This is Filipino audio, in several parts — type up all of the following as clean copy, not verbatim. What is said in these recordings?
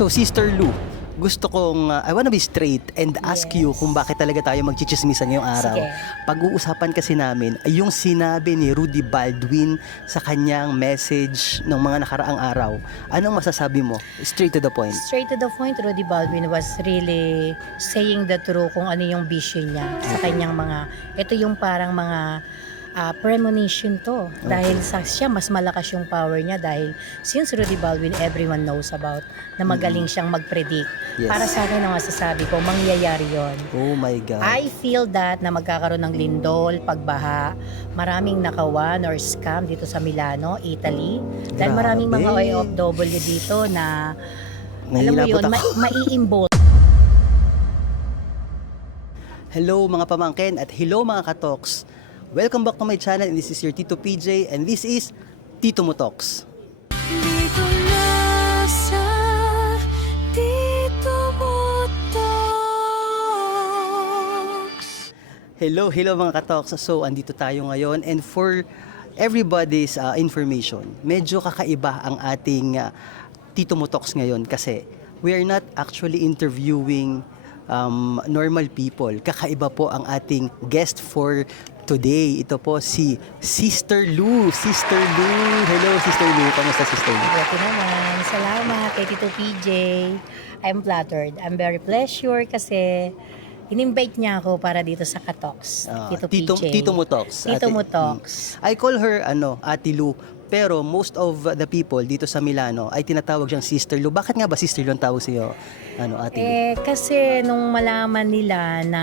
So, Sister Lou, gusto kong, I wanna be straight and ask you Yes. kung bakit talaga tayo magchichismisan ngayong araw. Sige. Pag-uusapan kasi namin ay yung sinabi ni Rudy Baldwin sa kanyang message ng mga nakaraang araw. Anong masasabi mo? Straight to the point. Straight to the point, Rudy Baldwin was really saying the truth kung ano yung vision niya sa kanyang mga, ito yung parang mga premonition to. Dahil sa siya, mas malakas yung power niya dahil since Rudy Baldwin, everyone knows about na magaling siyang mag-predict. Yes. Para sa akin, ang masasabi ko, mangyayari yon. Oh my God. I feel that na magkakaroon ng lindol, pagbaha, maraming nakawan or scam dito sa Milano, Italy. Dahil maraming mga Grabe. OFW dito na, alam mo Nahihilabot yun, ako. maiimbol. Hello mga pamangkin at hello mga katoks. Welcome back to my channel and this is your Tito PJ and this is Tito Mo Talks. Dito na sa Tito Mo Talks. Hello mga katoks. So, andito tayo ngayon and for everybody's information, medyo kakaiba ang ating Tito Mo Talks ngayon kasi we are not actually interviewing normal people. Kakaiba po ang ating guest for today. Ito po si Sister Lou. Sister Lou. Hello, Sister Lou. Kamusta, Sister Lou? Buti naman. Salamat kay Tito PJ. I'm flattered. I'm very pleasure kasi in-invite niya ako para dito sa Katoks. Tito PJ. Tito Mo Talks. Tito Ate- Mo Talks. I call her Ate Lou. Pero most of the people dito sa Milano ay tinatawag siyang Sister Lou. Bakit nga ba Sister Lou ang tawag sa'yo, Ate Lou? Kasi nung malaman nila na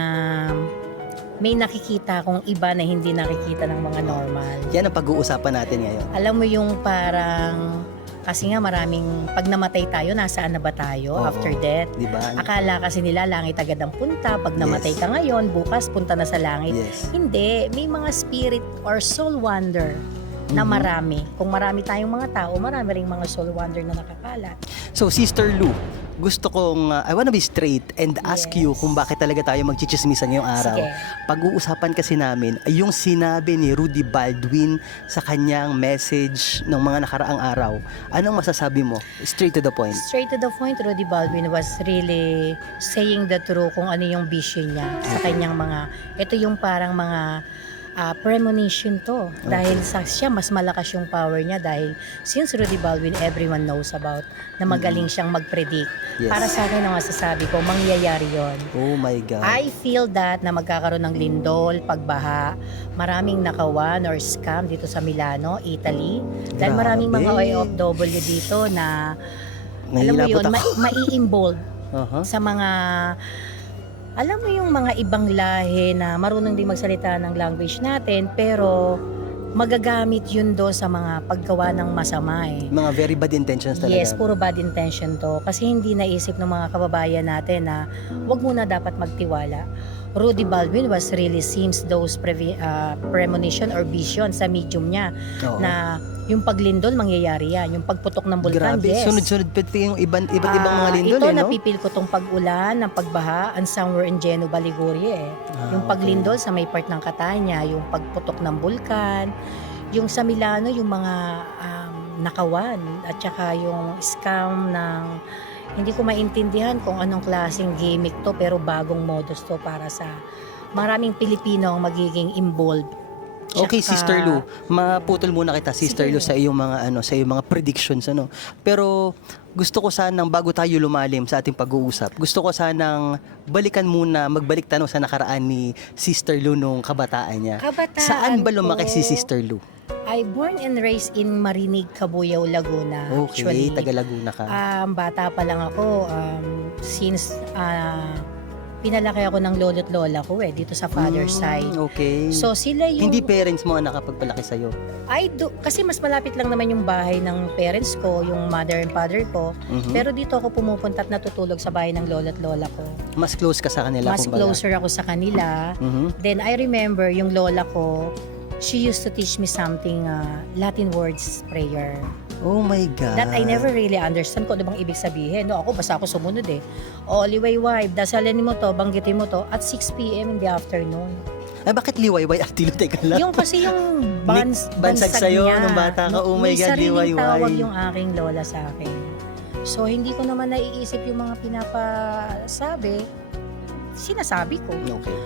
may nakikita akong iba na hindi nakikita ng mga normal. Yan ang pag-uusapan natin ngayon. Alam mo yung parang, kasi nga maraming, pag namatay tayo, nasaan na ba tayo Oo. after death? Di ba? Akala kasi nila langit agad ang punta. Pag namatay Yes. ka ngayon, bukas punta na sa langit. Yes. Hindi. May mga spirit or soul wonder na Mhm. marami. Kung marami tayong mga tao, marami ring mga soul wonder na nakakalat. So, Sister Lou, gusto kong, I wanna be straight and ask Yes. you kung bakit talaga tayo magchichismisan ngayong araw. Sige. Pag-uusapan kasi namin ay yung sinabi ni Rudy Baldwin sa kanyang message ng mga nakaraang araw. Anong masasabi mo? Straight to the point. Straight to the point, Rudy Baldwin was really saying the truth kung ano yung vision niya sa kanyang mga, ito yung parang mga premonition to. Dahil sa siya, mas malakas yung power niya dahil since Rudy Baldwin, everyone knows about na magaling siyang mag-predict. Yes. Para sa akin, ang masasabi ko, mangyayari yon. Oh my God. I feel that na magkakaroon ng lindol, pagbaha, maraming nakawan or scam dito sa Milano, Italy. Dahil maraming mga Grabe. OFW dito na, alam mo Nahihilabot yun, ako. maiimbol Uh-huh. sa mga, alam mo yung mga ibang lahi na marunong din magsalita ng language natin, pero magagamit yun do sa mga paggawa ng masama eh. Mga very bad intentions talaga. Yes, puro bad intention to. Kasi hindi naisip ng mga kababayan natin na wag muna dapat magtiwala. Rudy Baldwin was really seems those premonition or vision sa medium niya Oo. na yung paglindol mangyayari yan, yung pagputok ng bulkan, Grabe, yes. sunod-sunod pati yung iba't ibang mga lindol, Ito, no? napipil ko tong pag-ulan, ng pagbaha, and somewhere in Geno, Baliguri eh. Yung okay. paglindol sa may part ng Catania, yung pagputok ng bulkan, yung sa Milano, yung mga nakawan, at saka yung scam ng, hindi ko maintindihan kung anong klaseng gimmick to, pero bagong modus to para sa maraming Pilipino ang magiging involved. Okay, Tsaka- Sister Lou, maputol muna kita, Sister Sige. Lou, sa iyong mga sa iyong mga predictions Pero gusto ko sanang bago tayo lumalim sa ating pag-uusap, gusto ko sanang balikan muna, magbalik tanong sa nakaraan ni Sister Lou nung kabataan niya. Kabataan Saan ba lumaki ko? si Sister Lou? I born and raised in Marinig, Cabuyao, Laguna. Okay, Actually, taga Laguna ka. bata pa lang ako, since pinalaki ako ng lolo't lola ko dito sa father's side. Okay. So sila yung, hindi parents mo ang nakapagpalaki sa'yo? kasi mas malapit lang naman yung bahay ng parents ko, yung mother and father ko. Mhm. Pero dito ako pumupunta at natutulog sa bahay ng lolo't lola ko. Mas close ka sa kanila, Mas kumbaga. closer ako sa kanila. Mhm. Then I remember yung lola ko, she used to teach me something, Latin words prayer. Oh my God. That I never really understand kung ano bang ibig sabihin. No, basta ako sumunod eh. O, liwayway, dasalin mo to, banggitin mo to, at 6 p.m. in the afternoon. Ay, bakit liwayway? Tilo, teka lang. Yung kasi yung Bansag sa'yo niya. nung bata ka. Oh my May God, sariling liwayway. tawag yung aking lola sa akin. So, hindi ko naman naiisip yung mga pinapasabi, sinasabi ko. Okay.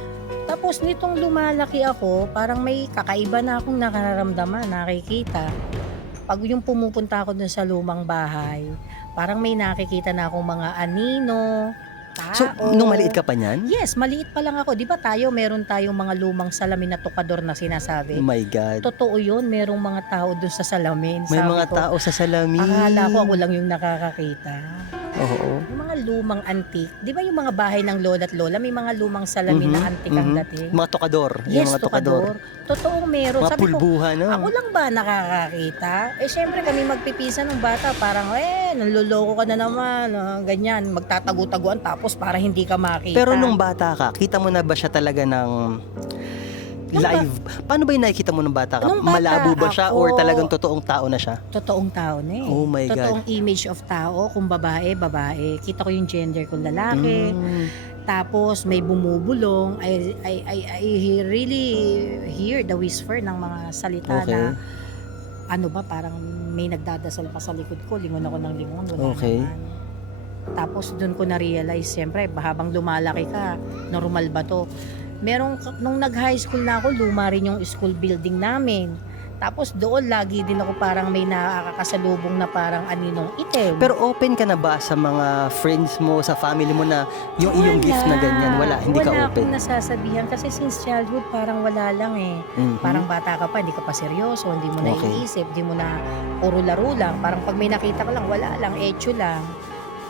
Tapos nitong lumalaki ako, parang may kakaiba na akong nakaramdaman, nakikita. Pag yung pumupunta ako dun sa lumang bahay, parang may nakikita na akong mga anino, tao. So, nung maliit ka pa niyan? Yes, maliit pa lang ako. Di ba meron tayong mga lumang salamin na tukador na sinasabi? Oh my God. Totoo yun, merong mga tao dun sa salamin. May Sabi mga ko, tao sa salamin. akala ko ako lang yung nakakakita. Oo. Yung mga lumang antik. Di ba yung mga bahay ng lola at lola, may mga lumang salamin na antik ang dating? Mga tokador. Yes, yung mga tokador. Totoong meron. Mga Sabi ko, pulbuhan, no? ako lang ba nakakakita? Syempre kami magpipisa ng bata, parang, nanloloko ka na naman, ganyan, magtatago-taguan tapos para hindi ka makita. Pero nung bata ka, kita mo na ba siya talaga ng live? Paano ba yung nakikita mo nung bata ka? Nung bata Malabo ba siya or ako- talagang totoong tao na siya? Totoong tao na eh. Oh my God. Totoong image of tao, kung babae, babae. Kita ko yung gender kung lalaki. Tapos may bumubulong. I really hear the whisper ng mga salita Okay. na ano ba, parang may nagdadasal pa sa likod ko. Lingon ako ng lingon. Wala Okay. naman. Tapos doon ko na-realize, siyempre, habang lumalaki ka, normal ba to? Nung nag-high school na ako, luma rin yung school building namin. Tapos doon, lagi din ako parang may nakakasalubong na parang aninong itim. Pero open ka na ba sa mga friends mo, sa family mo na yung iyong gift na ganyan? Wala, hindi ka Wala open. akong nasasabihan kasi since childhood parang wala lang eh. Mhm. Parang bata ka pa, hindi ka pa seryoso, hindi mo na Okay. iisip, hindi mo na puro laro lang. Parang pag may nakita ka lang, wala lang, echo lang.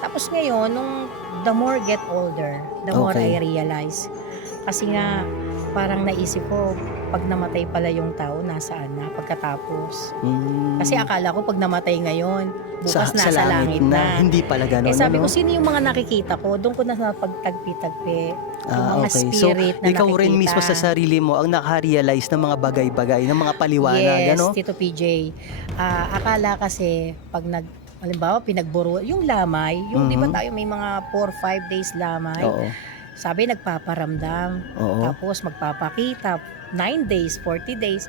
Tapos ngayon, nung the more get older, the more Okay. I realize. Kasi nga, parang naisip ko, pag namatay pala yung tao, nasaan na pagkatapos. Mm. Kasi akala ko pag namatay ngayon, bukas sa nasa langit na. Hindi pala gano'n. Sabi ano? ko, sino yung mga nakikita ko? Doon ko na napagtagpi-tagpi. Yung mga Okay. So, spirit na ikaw rin nakikita. mismo sa sarili mo ang naka-realize ng mga bagay-bagay, ng mga paliwanag, Yes, ano? Tito PJ. Akala kasi, pag halimbawa, pinagburo, yung lamay, yung di ba Mhm. tayo may mga 4-5 days lamay, Oo. sabi nagpaparamdam, Oo. tapos magpapakita, 9 days, 40 days.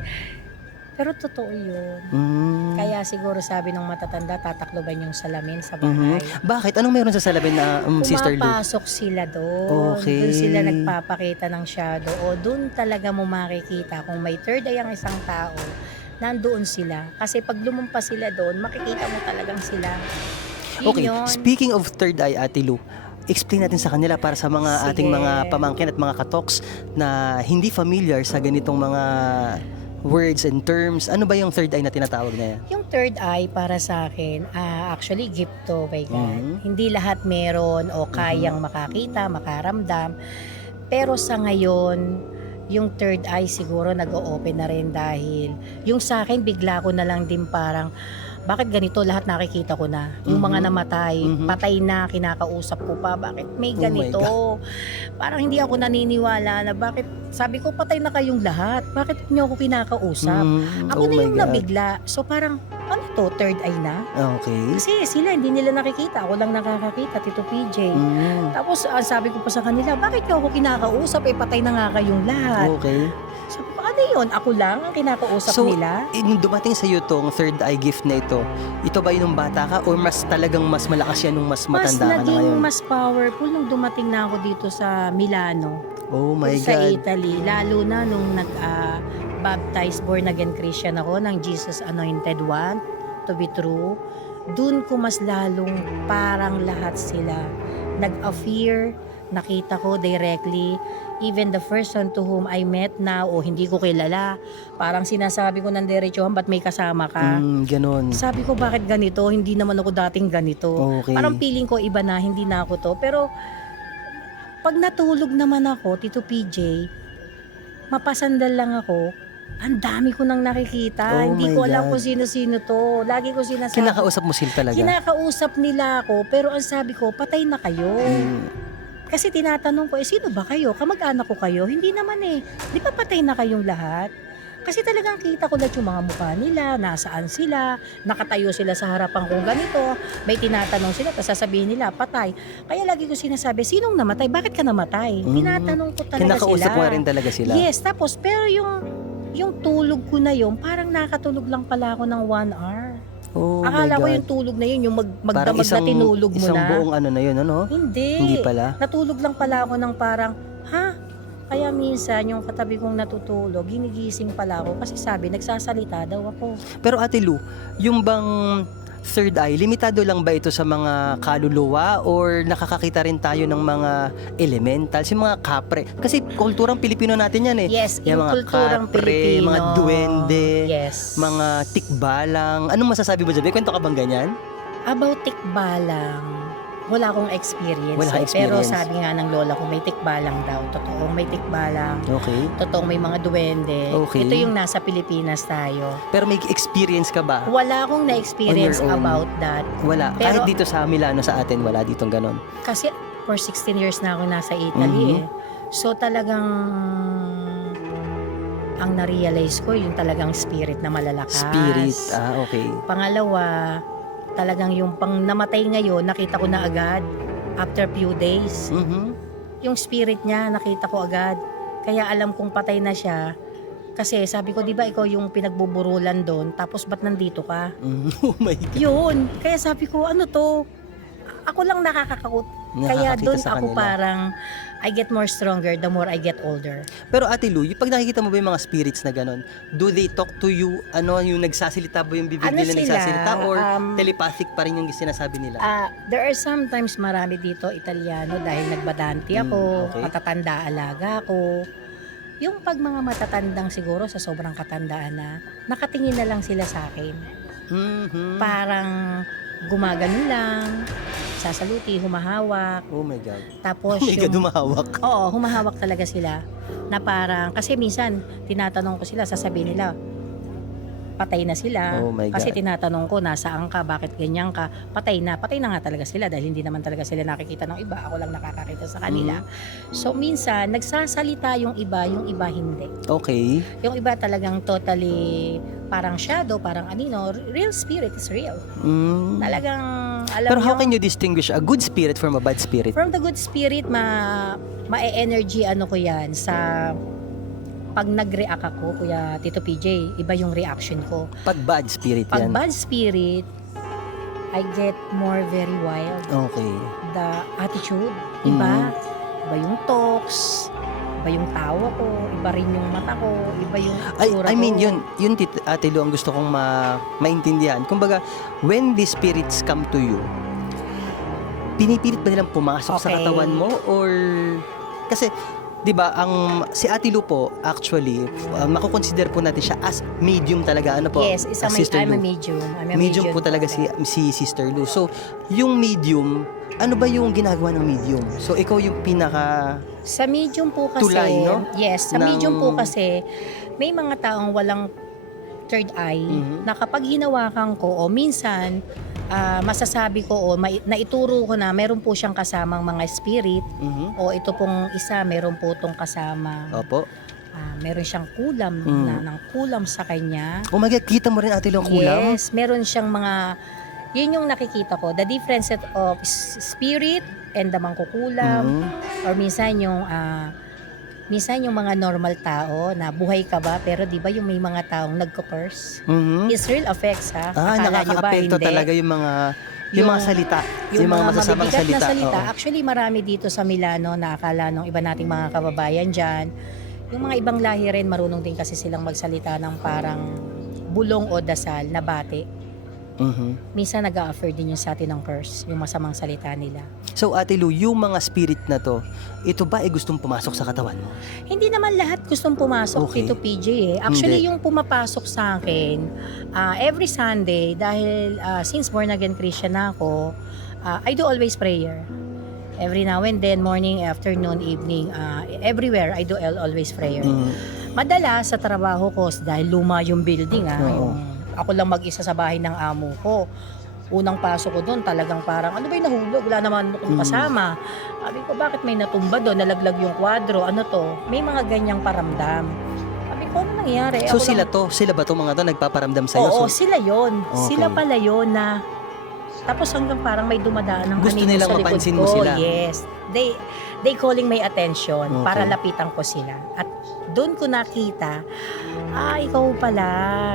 Pero totoo yun. Mm. Kaya siguro sabi ng matatanda, tatakloban yung salamin sa Mhm. bahay. Bakit? Anong meron sa salamin na Sister Lou? Pumapasok sila doon. Okay. Doon sila nagpapakita ng shadow. O doon talaga mo makikita kung may third eye ang isang tao, nandoon sila. Kasi pag lumumpas sila doon, makikita mo talagang sila. Yun Okay, yun. speaking of third eye, Ate Lou, explain natin sa kanila para sa mga Sige. ating mga pamangkin at mga katoks na hindi familiar sa ganitong mga words and terms. Ano ba yung third eye na tinatawag na yan? Yung third eye para sa akin, actually gift to by God. Mhm. Hindi lahat meron o kayang makakita, makaramdam. Pero sa ngayon, yung third eye siguro nag-o-open na rin dahil yung sa akin bigla ko na lang din parang bakit ganito lahat nakikita ko na yung mga Mhm. namatay Mhm. patay na kinakausap ko pa bakit may Oh my ganito parang hindi ako naniniwala na bakit sabi ko patay na kayong lahat bakit niyo ako kinakausap ako Oh na my yung God. nabigla so parang ano to third eye na Okay. kasi sila hindi nila nakikita ako lang nakakakita Tito PJ Mm. tapos sabi ko pa sa kanila bakit niyo ako kinakausap patay na nga kayong lahat Okay. sabi ko ano yun ako lang ang kinakausap So, nila Nung dumating sa iyo tong third eye gift na ito ba yung nung bata ka or mas talagang mas malakas yan nung mas mas matanda ka na naging ngayon? mas powerful nung dumating na ako dito sa Milano, Oh my sa God. Italy. Lalo na nung baptized born again Christian ako ng Jesus Anointed One, to be true. Doon ko mas lalong parang lahat sila nag-appear, nakita ko directly. Even the person to whom I met now o hindi ko kilala, parang sinasabi ko ng diretsuhan, ba't may kasama ka? Ganon. Sabi ko, bakit ganito? Hindi naman ako dating ganito. Okay. Parang feeling ko iba na, hindi na ako to. Pero, pag natulog naman ako, Tito PJ, mapasandal lang ako, ang dami ko nang nakikita. Oh Hindi my ko alam God. kung sino-sino to. Lagi ko sinasabi. Kinakausap mo sila talaga? Kinakausap nila ako, pero ang sabi ko, patay na kayo. Mm. Kasi tinatanong ko, sino ba kayo? Kamag-anak ko kayo? Hindi naman eh. Di ba patay na kayong lahat? Kasi talagang kita ko lahat yung mga mukha nila, nasaan sila, nakatayo sila sa harapan kong ganito, may tinatanong sila, tapos sasabihin nila, patay. Kaya lagi ko sinasabi, sinong namatay? Bakit ka namatay? Tinatanong ko talaga Kinakausap sila. mo rin talaga sila? Yes, tapos pero yung tulog ko na yung parang nakatulog lang pala ako ng 1 hour. Oh Akala my ko God. yung tulog na yun, yung Parang magdamag na tinulog mo isang na. buong ano na yun, ano? Hindi. Hindi pala. Natulog lang pala ako ng parang, ha? Kaya minsan, yung katabi kong natutulog, ginigising pala ako kasi sabi, nagsasalita daw ako. Pero Ate Lu, yung bang third eye, limitado lang ba ito sa mga kaluluwa or nakakakita rin tayo ng mga elementals, yung mga kapre? Kasi kulturang Pilipino natin yan eh. Yes, Yung yung mga kulturang kapre, Pilipino. mga duwende, Yes. mga tikbalang. Anong masasabi mo dyan? May kwento ka bang ganyan? About tikbalang, wala akong experience. Wala kang Pero experience. sabi nga ng lola ko, may tikbalang daw. Totoong may tikbalang. Okay. Totoong may mga duwende. Okay. Ito yung nasa Pilipinas tayo. Pero may experience ka ba? Wala akong na-experience On your own. about that. Wala. Pero- Kahit dito sa Milano sa atin, wala ditong ganon. Kasi for 16 years na ako nasa Italy Mhm. eh. So talagang ang na-realize ko yung talagang spirit na malalakas. Spirit. Okay. Pangalawa, talagang yung pang namatay ngayon, nakita ko na agad after few days. Mhm. Yung spirit niya, nakita ko agad. Kaya alam kong patay na siya. Kasi sabi ko, di ba ikaw yung pinagbuburulan doon, tapos ba't nandito ka? Oh my God. Yun. Kaya sabi ko, ano to? Ako lang nakakakakot. Kaya Nakakakita doon sa ako kanila. parang, I get more stronger the more I get older. Pero Ate Lu, pag nakikita mo ba yung mga spirits na ganon, do they talk to you? Ano yung nagsasalita ba yung bibig Ano nila sila? nagsasalita? Or Um, telepathic pa rin yung sinasabi nila? There are sometimes marami dito Italiano dahil nagbadanti ako, okay. matatanda alaga ako. Yung pag mga matatandang siguro sa sobrang katandaan na, nakatingin na lang sila sa akin. Mhm. Parang gumaganon lang, sasaluti, humahawak. Oh my God. Tapos Oh my God, humahawak. Oo, humahawak talaga sila. Na parang, kasi minsan, tinatanong ko sila, sasabihin nila, patay na sila. Oh my Kasi God. tinatanong ko, nasaan ka, bakit ganyan ka, patay na nga talaga sila dahil hindi naman talaga sila nakikita ng iba, ako lang nakakakita sa kanila. So minsan, nagsasalita yung iba hindi. Okay. Yung iba talagang totally, parang shadow, parang anino, real spirit is real. Mm. Talagang, alam Pero how yung- can you distinguish a good spirit from a bad spirit? From the good spirit, ma-energy ano ko yan sa pag nag-react ako, Kuya Tito PJ, iba yung reaction ko. Pag bad spirit Pag yan. bad spirit, I get more very wild. Okay. The attitude, iba. Iba yung talks, iba yung tawa ko, iba rin yung mata ko, iba yung itsura I mean, ko. yun Ate Lu, ang gusto kong maintindihan. Kumbaga, when the spirits come to you, pinipilit ba nilang pumasok sa Okay. katawan mo? Or, kasi, di ba, si Ate Lu po, actually, makukonsider po natin siya as medium talaga. Ano po? Yes, As Sister I'm a Lu. medium. I'm a Medium po talaga si Sister Lu. So, yung medium, ano ba yung ginagawa ng medium? So, ikaw yung pinaka... Sa medium po kasi, Tulay, no? yes, sa Ng- medium po kasi, may mga taong walang third eye Mhm. na kapag hinawakan ko o minsan, masasabi ko o naituro ko na meron po siyang kasamang mga spirit Mhm. o ito pong isa meron po itong kasama, Opo. meron siyang kulam ng kulam sa kanya. Oh my God, kita mo rin Ate Lu ang kulam? Yes, meron siyang mga, yun yung nakikita ko, the difference of spirit and the mangkukulam. Mhm. Or minsan yung mga normal tao na buhay ka ba pero di ba yung may mga taong nagko-curse? Mhm. It's real effects ha. Akala nyo ba Nakaka-apekto hindi? talaga yung mga Yung- salita. Yung mga masasamang mabibigat na salita. Oo. Actually marami dito sa Milano na akala nung iba nating mga kababayan dyan. Yung mga ibang lahi rin marunong din kasi silang magsalita ng parang bulong o dasal na bati. Mhm. Minsan nag-a-offer din yung sa atin ng curse, yung masamang salita nila. So Ate Lu, yung mga spirit na to, ito ba ay gustong pumasok sa katawan mo? Hindi naman lahat gustong pumasok Okay. dito PJ eh. Actually Hindi. yung pumapasok sa akin every Sunday dahil since born again Christian na ako, I do always prayer. Every now and then, morning, afternoon, evening, everywhere I do always prayer. Mhm. Madalas sa trabaho ko dahil luma yung building Oo. yung ako lang mag-isa sa bahay ng amo ko. Unang pasok ko doon talagang parang ano ba yung nahulog? Wala naman akong kasama. Sabi ko bakit may natumba doon? Nalaglag yung kwadro. Ano to? May mga ganyang paramdam. Sabi ko ano nangyari? So Ako sila lang- to, sila ba to mga to nagpaparamdam sa'yo? Oo, So, sila yon. Okay. Sila pala yon na Tapos hanggang parang may dumadaan ng Gusto anino nilang sa likod mapansin ko. mo sila. Yes. They calling my attention Okay. para lapitan ko sila. At doon ko nakita, ikaw pala.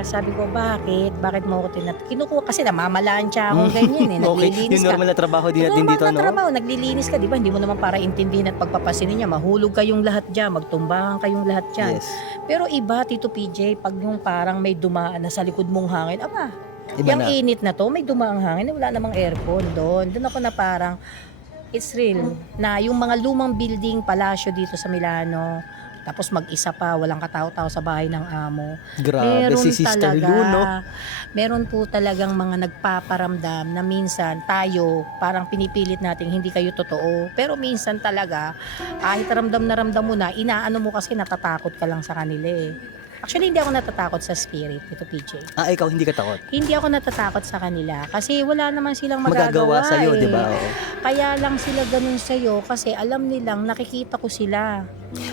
Sabi ko, bakit? Bakit mo ako kinukuha? Kasi namamalansya akong ganyan eh. Okay, Naglilinis yung ka. normal na trabaho din natin Normal dito, na no? trabaho, naglilinis ka, di ba? Hindi mo naman para intindihin at pagpapasinin niya. Mahulog kayong lahat dyan, magtumbahan kayong lahat dyan. Yes. Pero iba, Tito PJ, pag yung parang may dumaan na sa likod mong hangin, Iba yung na. init na to, may dumaang hangin, wala namang aircon doon. Doon ako na parang, it's real, na yung mga lumang building, palasyo dito sa Milano, tapos mag-isa pa, walang katao-tao sa bahay ng amo. Grabe, si Sister Lu, no? Meron po talagang mga nagpaparamdam na minsan tayo, parang pinipilit natin hindi kayo totoo. Pero minsan talaga, kahit ramdam na ramdam mo na, inaano mo kasi natatakot ka lang sa kanila eh. Actually, hindi ako natatakot sa spirit, ito PJ. Ikaw hindi ka takot. Hindi ako natatakot sa kanila kasi wala naman silang Magagawa magagawa sa'yo, eh. di ba? Oo. Kaya lang sila ganun sa'yo kasi alam nilang nakikita ko sila.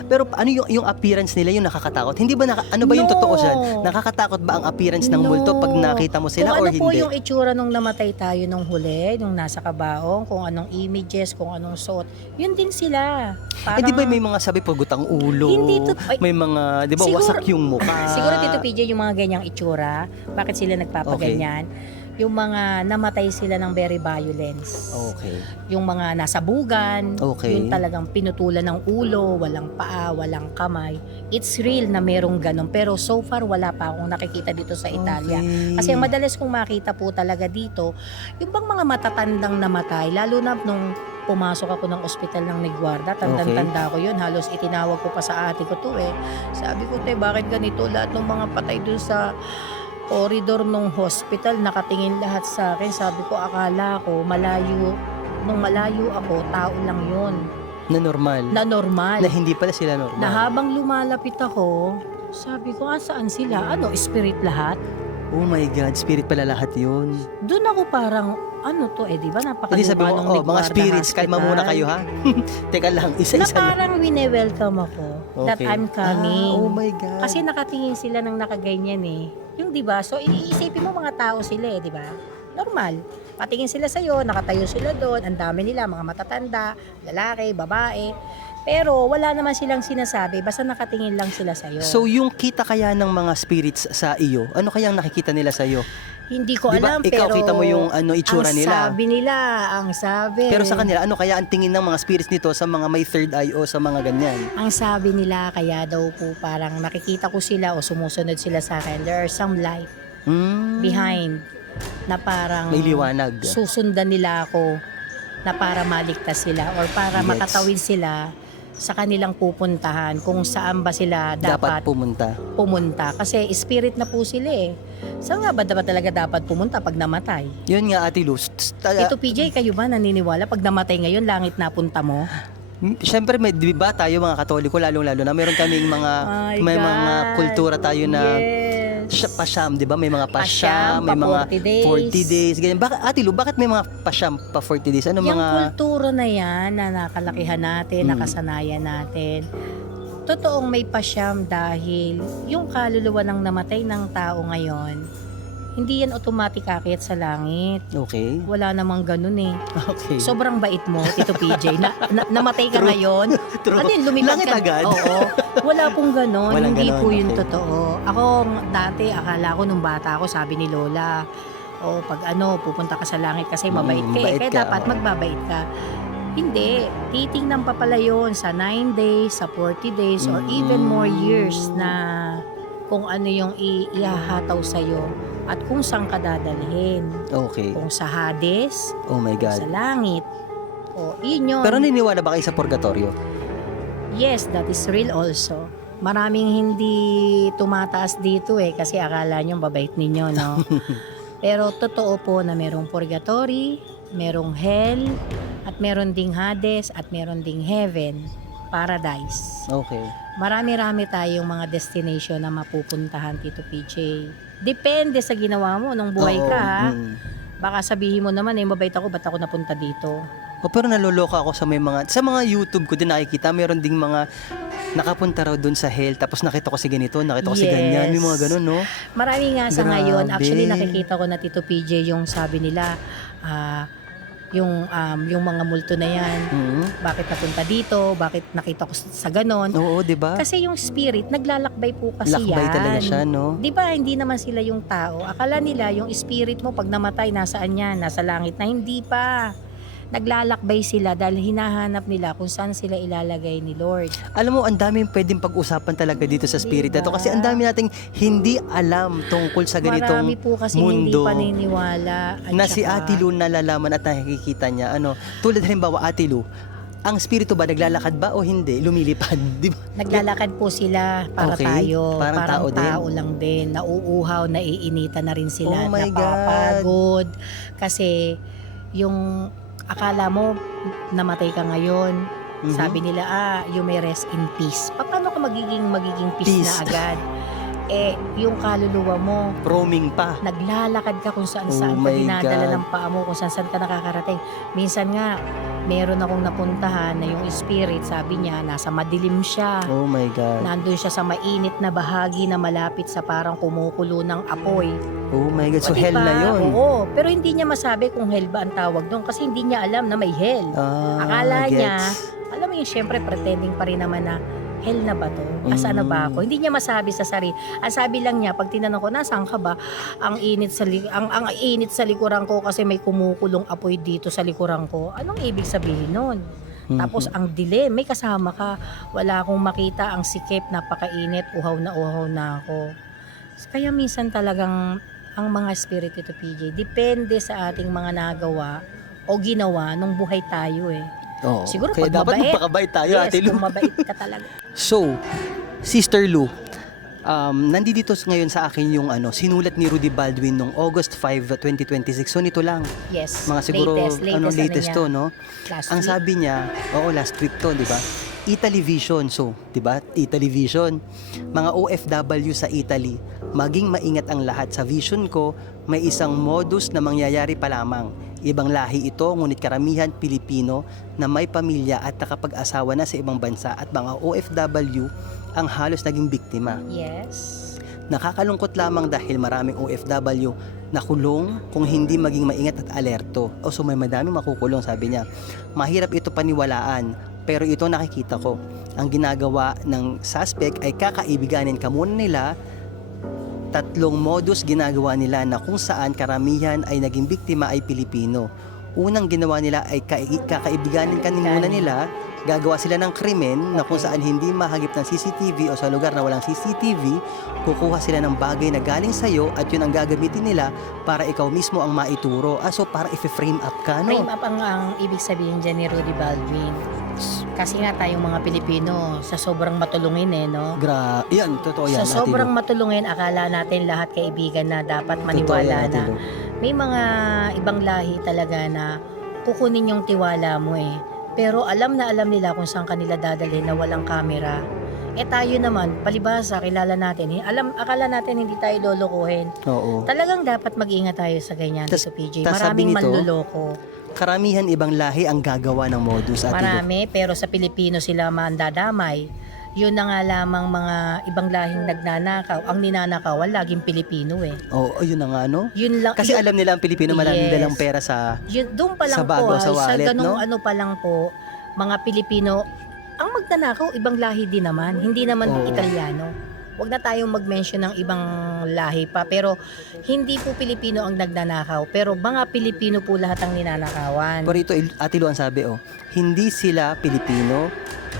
Pero ano yung appearance nila yung nakakatakot? Hindi ba ano ba yung No. totoo dyan? Nakakatakot ba ang appearance ng multo pag nakita mo sila kung or ano po hindi? yung itsura nung namatay tayo nung huli, nung nasa kabaong, kung anong images, kung anong suot, yun din sila. Di ba may mga sabi pugot ang ulo? Hindi may mga, di ba, Siguro- wasak yung mukha? Siguro Tito PJ yung mga ganyang itsura, bakit sila nagpapaganyan? Yung mga namatay sila ng very violence. Okay. Yung mga nasa bugan, Okay. yung talagang pinutulan ng ulo, walang paa, walang kamay. It's real na merong ganun. Pero so far, wala pa akong nakikita dito sa Italia. Okay. Kasi ang madalas kong makita po talaga dito, yung bang mga matatandang namatay, lalo na nung pumasok ako ng ospital ng Niguarda, tandang-tanda ko yun, halos itinawag ko pa sa ate ko to eh. Sabi ko, te, bakit ganito lahat ng mga patay dun sa corridor ng hospital, nakatingin lahat sa akin. Sabi ko, akala ko, nung malayo ako, tao lang yun, Na normal. na normal. Na hindi pala sila normal. Na habang lumalapit ako, sabi ko, saan sila? Ano, spirit lahat? Oh my God, spirit pala lahat yun. Doon ako parang, ano to di ba? Hindi sabi Napakaluma mo, nung mga Niguarda spirits, kalma Hospital. muna kayo ha. Teka lang, Na isa-isa lang. parang wine-welcome ako that Okay. I'm coming. Oh my God. Kasi nakatingin sila ng nakaganyan eh. Yung 'di ba? So iisipin mo mga tao sila eh, 'di ba? Normal. Patingin sila sa iyo, nakatayo sila doon, ang dami nila mga matatanda, lalaki, babae. Pero wala naman silang sinasabi, basta nakatingin lang sila sa iyo. So yung kita kaya ng mga spirits sa iyo, ano kayang nakikita nila sa iyo? hindi ko Di ba, alam ikaw pero kita mo yung itsura nila. Ang sabi. Pero sa kanila, ano kaya ang tingin ng mga spirits nito sa mga may third eye o sa mga ganyan? Ang sabi nila, kaya daw po parang nakikita ko sila o sumusunod sila sa akin. There are some light behind na parang May liwanag. susundan nila ako na para maligtas sila or para Yes. makatawid sila sa kanilang pupuntahan kung saan ba sila Dapat dapat pumunta. kasi spirit na po sila eh. Saan nga ba talaga dapat pumunta pag namatay? Yun nga, Ate Luz. Ito PJ, kayo ba naniniwala pag namatay ngayon langit na punta mo? Siyempre, di ba tayo mga Katoliko, lalong-lalo na meron kaming My may mga God. kultura tayo na Yes. pasyam, di ba? May mga Pasyam, pasyam, may pa mga 40 days. 40 days, ganyan. Ate Lu, bakit may mga pasyam pa 40 days? Ano Yung mga... kultura na yan na nakalakihan natin, nakasanayan natin, totoong may pasyam dahil yung kaluluwa ng namatay ng tao ngayon, hindi yan automatic aakyat sa langit. Okay. Wala namang ganun eh. Okay. Sobrang bait mo, Tito PJ. Namatay ka True. ngayon. True. Ano yun, lumipad Langit ka? agad? Oo. Wala pong ganun. Walang Hindi ganun, po yun okay. totoo. Ako, dati, akala ko nung bata ako, sabi ni Lola, pag pupunta ka sa langit kasi mabait ka bait Kaya ka, dapat oo. magbabait ka. Hindi. Titingnan pa pala yun sa 9 days, sa 40 days, or even more years na kung ano yung ihahataw sa'yo at kung saan ka dadalhin. Okay. Kung sa Hades, Oh my sa God. langit. Yun yun. Pero naniniwala ba kayo sa purgatorio? Yes, that is real also. Maraming hindi tumataas dito kasi akala nyo babait ninyo, no? Pero totoo po na merong purgatory, merong hell, at meron ding Hades, at meron ding heaven, paradise. Okay. Marami-rami tayong mga destination na mapupuntahan, Tito PJ. Depende sa ginawa mo nung buhay Oo, ka, ha? mm. Baka sabihin mo naman, mabait ako, ba't ako napunta dito? Pero naloloka ako sa mga YouTube ko din nakikita, meron ding mga nakapunta raw doon sa hell, tapos nakita ko si ganito, nakita ko si ganyan, may mga ganun, no? Marami nga sa Grabe. ngayon, actually nakikita ko na Tito PJ yung sabi nila, yung mga multo na yan, bakit napunta dito, bakit nakita ko sa ganon. Oo, di ba? Kasi yung spirit, naglalakbay po kasi Lakbay yan. talaga siya, no? Di ba, hindi naman sila yung tao. Akala nila yung spirit mo pag namatay, nasaan yan? Nasa langit na. Hindi pa. Naglalakbay sila dahil hinahanap nila kung saan sila ilalagay ni Lord. Alam mo, ang daming pwedeng pag-usapan talaga dito sa spirit na to. Diba? Kasi ang dami nating hindi alam tungkol sa ganitong Marami po kasi hindi mundo. paniniwala. At na si saka- Ate Lu nalalaman at nakikita niya. Tulad halimbawa, Ate Lu, ang spirito ba naglalakad ba o hindi? Lumilipad, di ba? Naglalakad po sila para Okay, tayo. parang tao din. lang din. Nauuhaw, naiinita na rin sila. Oh my napapagod. Kasi yung akala mo namatay ka ngayon. Mhm. Sabi nila, you may rest in peace. Paano ka magiging peace Peace. na agad? Yung kaluluwa mo, Roaming pa. naglalakad ka kung saan-saan Oh ka my dinadala God. ng paa mo, kung saan-saan ka nakakarating. Minsan nga, meron akong napuntahan na yung spirit, sabi niya, nasa madilim siya. Oh my God. Nandun siya sa mainit na bahagi na malapit sa parang kumukulo ng apoy. Oh my God. So O, hell diba? na yun. Oo, pero hindi niya masabi kung hell ba ang tawag doon kasi hindi niya alam na may hell. Akala niya, alam mo yung syempre pretending pa rin naman na hell na ba to? Asaan na ba ako? Hindi niya masabi sa sarili. Ang sabi lang niya, pag tinanong ko, nasaan ka ba? Ang init ang init sa likuran ko kasi may kumukulong apoy dito sa likuran ko. Anong ibig sabihin nun? Tapos ang dilim, may kasama ka. Wala akong makita, ang sikip, napakainit, uhaw na ako. Kaya minsan talagang ang mga spirit ito, PJ, depende sa ating mga nagawa o ginawa nung buhay tayo Oo. Siguro Kaya pag dapat mabait. magpakabait tayo, Yes, Ate Lu. kung mabait ka talaga. So, Sister Lu, nandito ngayon sa akin yung sinulat ni Rudy Baldwin noong August 5, 2026. So nito lang, Yes, mga siguro latest niya, to, no? last Ang week. sabi niya, last week to, di ba? Italy Vision. So, di ba? Italy Vision. Mga OFW sa Italy, maging maingat ang lahat. Sa vision ko, may isang modus na mangyayari pa lamang. Ibang lahi ito, ngunit karamihan Pilipino na may pamilya at nakapag-asawa na sa ibang bansa at mga OFW ang halos naging biktima. Yes. Nakakalungkot lamang dahil maraming OFW nakulong kung hindi maging maingat at alerto. So may madaming makukulong, sabi niya. Mahirap ito paniwalaan, pero ito nakikita ko. Ang ginagawa ng suspect ay kakaibiganin ka muna nila. Tatlong modus ginagawa nila na kung saan karamihan ay naging biktima ay Pilipino. Unang ginawa nila ay kakaibiganin ka muna nila. Gagawa sila ng krimen na kung saan hindi mahagip ng CCTV o sa lugar na walang CCTV, kukuha sila ng bagay na galing sa'yo at yun ang gagamitin nila para ikaw mismo ang maituro. So para i-frame up ka, no? Frame up ang ibig sabihin dyan ni Rudy Baldwin. Kasi nga tayong mga Pilipino, sa sobrang matulungin no? Yan, totoo yan. Sa sobrang Ate Lu. matulungin, akala natin lahat kaibigan na dapat Totoo maniwala yan, Ate na. Lu. May mga ibang lahi talaga na kukunin yung tiwala mo Pero alam na alam nila kung saan kanila dadalhin na walang camera. Tayo naman, palibhasa, kilala natin. Akala natin hindi tayo lolokohin. Oo. Talagang dapat mag-ingat tayo sa ganyan, Tas- Tito PJ. tas sabi Maraming nito, manloloko. Karamihan ibang lahi ang gagawa ng modus, Ate Lu. Marami, pero sa Pilipino sila mandadamay. Yun na nga lamang mga ibang lahing nagnanakaw. Ang ninanakawan, laging Pilipino Oo, yun na nga, no? Yun lang, Kasi alam nila ang Pilipino maraming Yes. dalang pera sa... doon pa lang sa bago, po, sa wallet, sa ganung no? ano pa lang po, mga Pilipino, ang magnanakaw, ibang lahi din naman. Hindi naman Oo. Italiano. Huwag na tayong mag-mention ng ibang lahi pa. Pero hindi po Pilipino ang nagnanakaw. Pero mga Pilipino po lahat ang ninanakawan. Pero ito, Ate Lu, ang sabi, hindi sila Pilipino,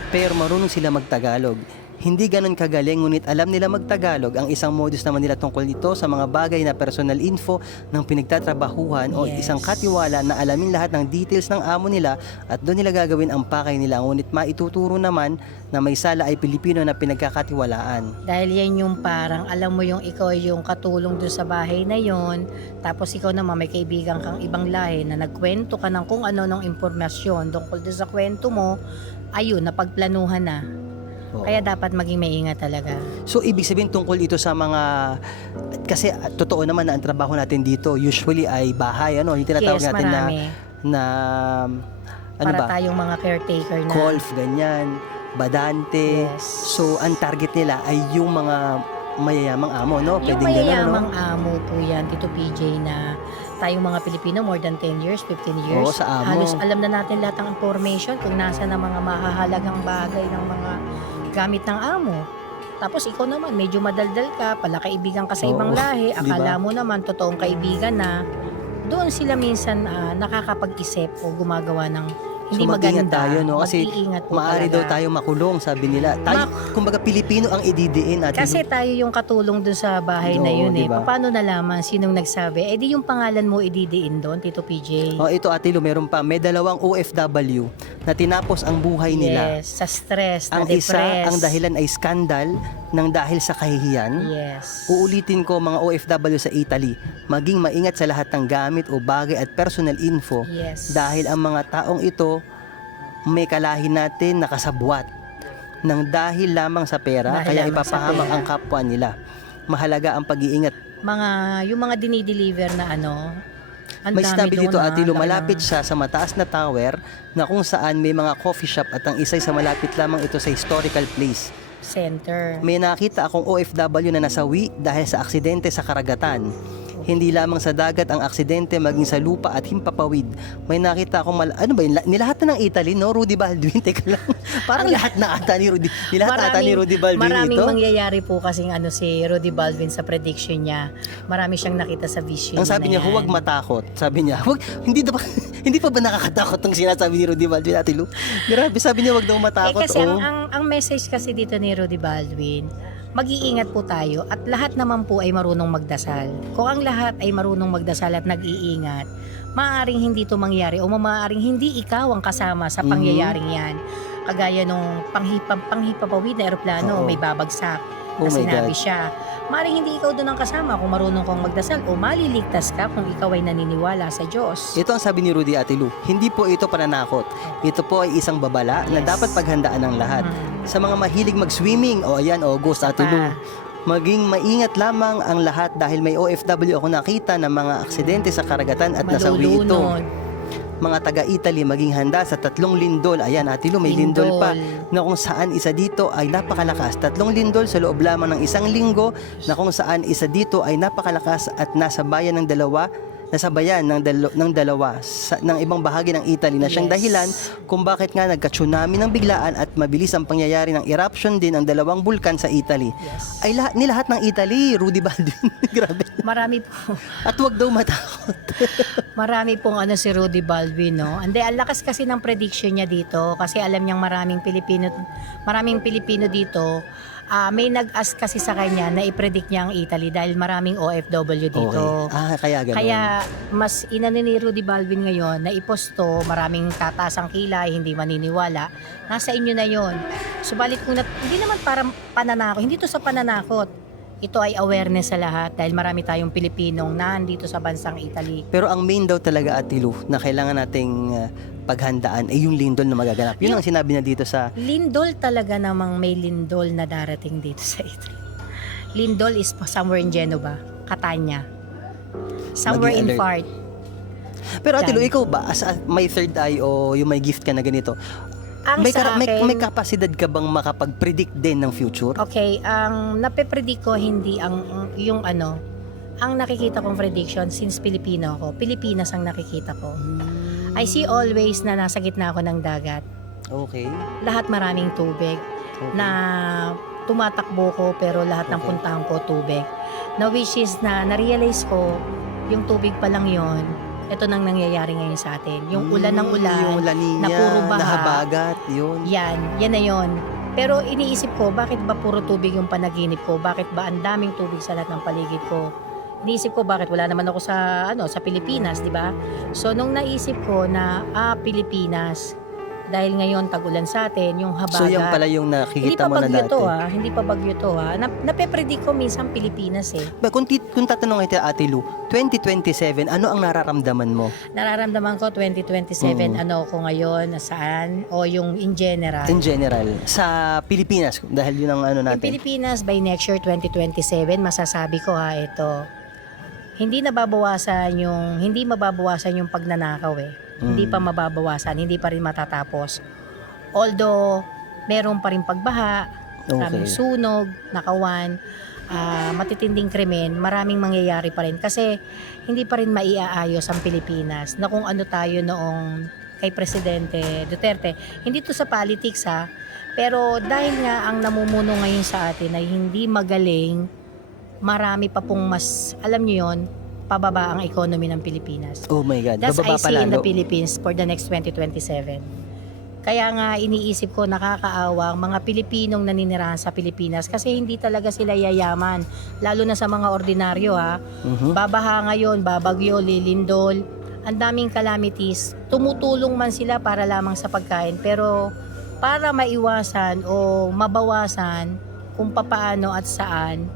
pero marunong sila magtagalog. Hindi ganun kagaling, ngunit alam nila magtagalog. Ang isang modus naman nila tungkol dito sa mga bagay na personal info ng pinagtatrabahuhan o Yes. isang katiwala na alamin lahat ng details ng amo nila at doon nila gagawin ang pakay nila. Ngunit maituturo naman na may sala ay Pilipino na pinagkakatiwalaan. Dahil yan yung parang, alam mo yung ikaw yung katulong doon sa bahay na yon, tapos ikaw naman may kaibigan kang ibang lahi na nagkwento ka ng kung ano ng impormasyon tungkol doon sa kwento mo, ayun, napagplanuhan na. Oo. Kaya dapat maging maingat talaga. So, ibig sabihin tungkol ito sa mga... Kasi totoo naman na ang trabaho natin dito usually ay bahay. Yung tinatawag Yes, natin marami. na Para tayong mga caretaker na. golf, ganyan, badante. Yes. So, ang target nila ay yung mga mayayamang amo, no? Yung Pwedeng ganun, mayayamang amo po yan, Tito PJ, na tayong mga Pilipino more than 10 years, 15 years. Oo, sa amo. Halos alam na natin lahat ng information kung nasa na mga mahahalagang bagay ng mga gamit ng amo. Tapos ikaw naman, medyo madaldal ka, palakaibigan ka sa ibang Oo, lahi, di akala ba? mo naman totoong kaibigan na doon sila minsan nakakapag-isip o gumagawa ng hindi mag-ingat maganda. tayo, no? Kasi Mag-iingat po maaari talaga. daw tayo makulong, sabi nila. Tayo, kumbaga Pilipino ang ididiin natin. Kasi tayo yung katulong dun sa bahay na Oo, yun eh. diba? Paano nalaman sinong nagsabi? Eh di yung pangalan mo ididiin doon, Tito PJ. Oh, ito Ate Lu, meron pa. May 2 OFW na tinapos ang buhay nila. Yes, sa stress, Ang na isa, depress. ang dahilan ay skandal ng dahil sa kahihiyan. Yes. Uulitin ko mga OFW sa Italy, maging maingat sa lahat ng gamit o bagay at personal info Yes. dahil ang mga taong ito may kalahin natin nakasabwat ng dahil lamang sa pera Dahil kaya lamang sa ipapahamak pera. ang kapwa nila. Mahalaga ang pag-iingat. Yung mga dinideliver na ano, ang May dami sinabi doon, dito Ate Lu, laki malapit ng- siya sa mataas na tower na kung saan may mga coffee shop at ang isa sa malapit lamang ito sa historical place. center. May nakita akong OFW na nasawi dahil sa aksidente sa karagatan. Hindi lamang sa dagat ang aksidente, maging sa lupa at himpapawid. May nakita akong ano ba yun? Nilahat na ng Italy, no? Rudy Baldwin, teka lang. Parang lahat na ata ni Rudy. Nilahat ata ni Rudy Baldwin maraming ito. mangyayari po kasing si Rudy Baldwin sa prediction niya. Marami siyang nakita sa vision Ang sabi na niya, yan. huwag matakot. Sabi niya, hindi pa ba nakakatakot ang sinasabi ni Rudy Baldwin, Ate Lu? Grabe, sabi niya, huwag daw matakot. Kasi oh. ang message kasi dito ni Rudy Baldwin, mag-iingat po tayo at lahat naman po ay marunong magdasal. Kung ang lahat ay marunong magdasal at nag-iingat, maaaring hindi to mangyari o maaaring hindi ikaw ang kasama sa pangyayaring yan. Kagaya nung panghipapawid na eroplano, Oo. may babagsak Oh na my sinabi God. siya. Maaaring hindi ikaw doon ang kasama kung marunong kang magdasal o maliligtas ka kung ikaw ay naniniwala sa Diyos. Ito ang sabi ni Rudy, Ate Lu, hindi po ito pananakot. Ito po ay isang babala na Yes. dapat paghandaan ng lahat. Mm. Sa mga mahilig mag-swimming, o ayan, August, Ate Lu, maging maingat lamang ang lahat dahil may OFW ako nakita ng mga aksidente sa karagatan at nasawi ito. Malulunod. Mga taga-Italy maging handa sa 3 lindol. Ayan, Ate Lu, may lindol pa na kung saan isa dito ay napakalakas. 3 lindol sa loob lamang ng 1 linggo na kung saan isa dito ay napakalakas at nasa bayan ng dalawa ng ibang bahagi ng Italy na siyang Yes. dahilan kung bakit nga nagka-tsunami ng biglaan at mabilis ang pangyayari ng eruption din ng 2 bulkan sa Italy. Yes. Ay lahat ng Italy, Rudy Baldwin. Grabe. Marami po. At wag daw matakot. Marami pong si Rudy Baldwin, no? Hindi, ang lakas kasi ng prediction niya dito kasi alam niyang maraming Pilipino dito. May nag-ask kasi sa kanya na i-predict niya ang Italy dahil maraming OFW dito. Okay. Kaya ganun. Kaya mas inano ni Rudy Baldwin ngayon na iposto, maraming tataas ang kilay, hindi maniniwala. Nasa inyo na yon. Subalit hindi naman para pananakot, hindi to sa pananakot. Ito ay awareness sa lahat dahil marami tayong Pilipinong nandito sa bansang Italy. Pero ang main daw talaga, Ate Lu, na kailangan nating paghandaan ay yung lindol na magaganap. Yun ang sinabi niya dito sa... Lindol talaga namang may lindol na darating dito sa Italy. Lindol is somewhere in Genova, Catania. Somewhere in Maging alert. Fart. Pero Ate Lu, Yan. ikaw ba, as may third eye o yung may gift ka na ganito, Ang may, sa akin, may kapasidad ka bang makapag-predict din ng future? okay, ang nape-predict ko hindi ang nakikita kong prediction since Pilipino ako. Pilipinas ang nakikita ko. I see always na nasa gitna ako ng dagat. Okay. Lahat maraming tubig. Na tumatakbo ko pero lahat ng Okay. puntahan ko tubig. Na which is na na-realize ko yung tubig pa lang yon. Ito nang nangyayari ngayon sa atin. Yung ulan ng ulan. Yung La Nina, na puro baha. nahabagat, yun. Yan na yon. Pero iniisip ko, bakit ba puro tubig yung panaginip ko? Bakit ba ang daming tubig sa lahat ng paligid ko? Iniisip ko, bakit wala naman ako sa Pilipinas, di ba? So, nung naisip ko na, Pilipinas, dahil ngayon tag-ulan sa atin, yung habagat. So yan pala yung Hindi nakikita pa mo na bagyo dati. to hindi pa bagyo to Nape-predict ko minsan Pilipinas eh. Ba, kung tatanong kita, Ate Lu, 2027, ano ang nararamdaman mo? Nararamdaman ko 2027 ano ko ngayon, saan, o yung in general. In general, sa Pilipinas, dahil yun ang ano In natin. Pilipinas, by next year 2027, masasabi ko ito, hindi mababawasan yung pagnanakaw eh. Hindi pa mababawasan, hindi pa rin matatapos. Although, meron pa rin pagbaha, maraming sunog, nakawan. matitinding krimen, maraming mangyayari pa rin. Kasi hindi pa rin maiaayos ang Pilipinas na kung ano tayo noong kay Presidente Duterte. Hindi to sa politics ha, pero dahil nga ang namumuno ngayon sa atin ay hindi magaling, marami pa pong mas, alam nyo yun, pababa ang economy ng Pilipinas. Oh my God, That's bababa I pa see in the lalo. Philippines for the next 2027. Kaya nga iniisip ko nakakaawa ang mga Pilipinong naninirahan sa Pilipinas kasi hindi talaga sila yayaman. Lalo na sa mga ordinaryo ha. Mhm. Babaha ngayon, babagyo, lilindol. Ang daming calamities. Tumutulong man sila para lamang sa pagkain. Pero para maiwasan o mabawasan kung papaano at saan,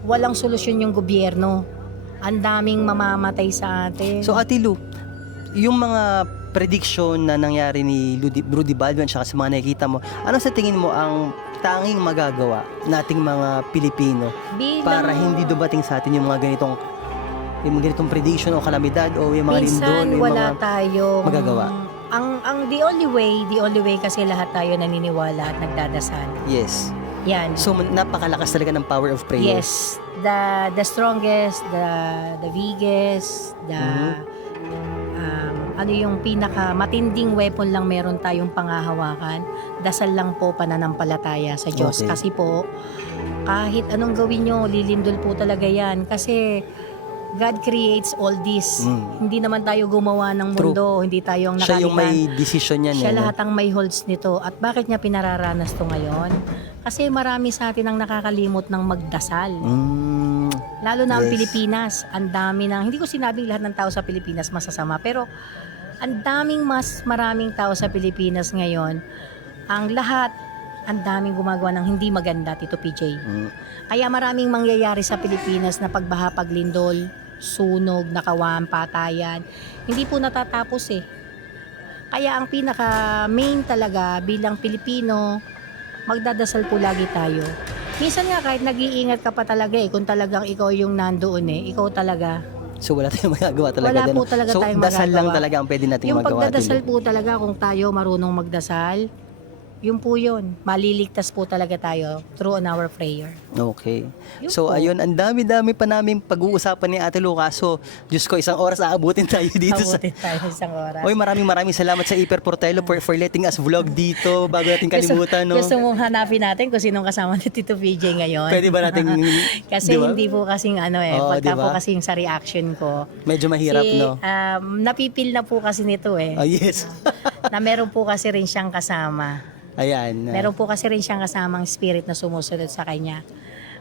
walang solusyon yung gobyerno. Ang daming mamamatay sa atin. So Ate Lu, yung mga prediction na nangyari ni Rudy Baldwin at sa mga nakikita mo, ano sa tingin mo ang tanging magagawa nating mga Pilipino para hindi dumating sa atin yung mga ganitong prediction o kalamidad o yung mga lindol, minsan yung wala mga tayong magagawa? Ang the only way kasi lahat tayo naniniwala at nagdadasal. Yes. Yan. So napakalakas talaga ng power of prayer. Yes, the strongest, the biggest, ano yung pinaka matinding weapon lang meron tayong pangahawakan, dasal lang po, pananampalataya sa Diyos. Okay. Kasi po, kahit anong gawin nyo, lilindol po talaga yan. Kasi God creates all this. Hindi naman tayo gumawa ng mundo, hindi tayo ang Siya yung nakalikha. may decision yan. Siya eh, no? lahat ang may holds nito. At bakit niya pinararanas to ngayon? Kasi marami sa atin ang nakakalimot ng magdasal. Lalo na ang Yes. Pilipinas. Ang dami hindi ko sinabing lahat ng tao sa Pilipinas masasama, pero ang maraming tao sa Pilipinas ngayon, ang daming gumagawa ng hindi maganda, Tito PJ. Kaya maraming mangyayari sa Pilipinas na pagbaha, paglindol, sunog, nakawan, patayan. Hindi po natatapos eh. Kaya ang pinaka main talaga bilang Pilipino, magdadasal po lagi tayo. Minsan nga kahit nag-iingat ka pa talaga eh, kung talagang ikaw yung nandoon eh, ikaw talaga. So wala tayong magagawa talaga. Wala din, po no? talaga So tayong dasal lang magagawa. talaga ang pwede nating Yung magawa. pagdadasal Ate Lu. po talaga kung tayo marunong magdasal, yun po yun. Maliligtas po talaga tayo through on our prayer. Okay. Yun So po. ayun, ang dami-dami pa namin pag-uusapan ni Ate Lu. Kaso, Diyos ko, isang oras aabutin tayo dito. Abutin tayo isang oras. Oy, maraming salamat sa Iper Portelo for letting us vlog dito bago natin kalimutan, no? Gusto mong hanapin natin kung sinong kasama ni Tito PJ ngayon. Pwede ba nating, di Kasi ba? hindi po kasing Oo, pagka di po ba? kasing sa reaction ko. Medyo mahirap, no? Napipil na po kasi nito eh. Oh, yes. Na meron po kasi rin siyang kasama. Ayan. Meron po kasi rin siyang kasamang spirit na sumusunod sa kanya.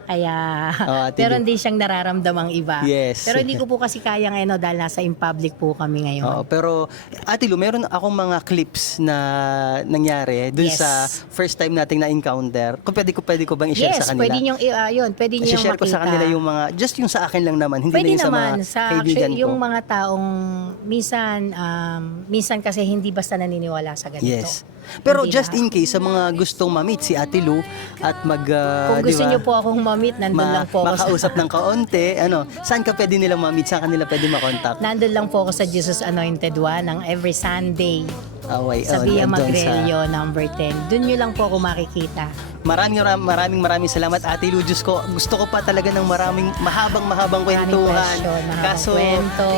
Kaya, Ate pero Lu. hindi siyang nararamdamang iba. Yes. Pero hindi ko po kasi kaya ngayon dahil nasa in public po kami ngayon. Oo, pero Ate Lu, meron akong mga clips na nangyari dun Yes. sa first time nating na-encounter. Kung pwede ko bang i-share Yes, sa kanila? pwede niyong, pwede niyong I-share ko makita. sa kanila yung mga, just yung sa akin lang naman, hindi Pwede na yung sa mga naman sa kaibigan actually, ko. yung mga taong minsan kasi hindi basta naniniwala sa ganito. Yes. Pero Hindi just lahat. in case, sa mga gustong ma-meet si Ate Lu at Kung gusto niyo po akong ma-meet, nandun lang po ako makausap ng kaunti, saan ka pwede nilang ma-meet? Saan kanila pwede makontak? Nandun lang po ako sa Jesus Anointed One ng every Sunday Away, sa Via nandun Magrelio number 10. Doon nyo lang po ako makikita. Maraming salamat, Ate Lu. Diyos ko, gusto ko pa talaga ng mahabang Maraming kwentuhan. question, mahabang Kaso, kwento.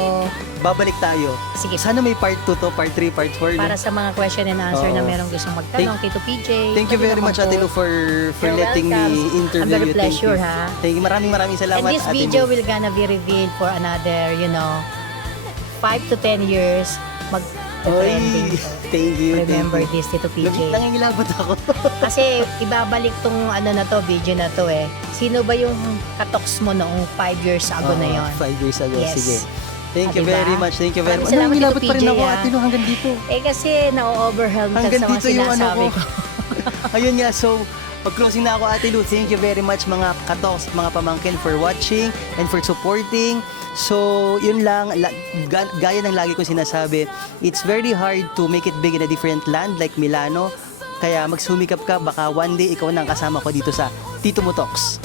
babalik tayo. Sige. Sana may part 2 to, part 3, part 4. Para sa mga question and answer Oo. na merong gustong magtanong, Tito PJ. Thank you pwede very naman much, Ate po. Lu, for You're letting me welcome. interview A very you. pleasure, Thank you. ha? Thank you. Maraming salamat, And this Ate video Lu. will gonna be revealed for another, 5 to 10 years. Mag-trending. Oy, thank you. Remember this, Tito PJ. Nangingilabot ako. Kasi ibabalik tong video na to eh. Sino ba yung katoks mo noong 5 years ago na yon? 5 years ago, Yes. sige. Thank Ah, you diba? very much. Thank you very much. Maraming salamat, Nangingilabot Tito pa rin PJ, ako, ah. Ate Lu, hanggang dito. Eh kasi na-overwhelmed ka Hanggang sa mga dito yung sinasabi ko. ko. Ayun nga, so pag-closing na ako, Ate Lu, thank you very much mga katoks, mga pamangkin for watching and for supporting. So, yun lang, gaya ng lagi kong sinasabi, it's very hard to make it big in a different land like Milano. Kaya magsumikap ka, baka one day ikaw na ang kasama ko dito sa Tito Mo Talks.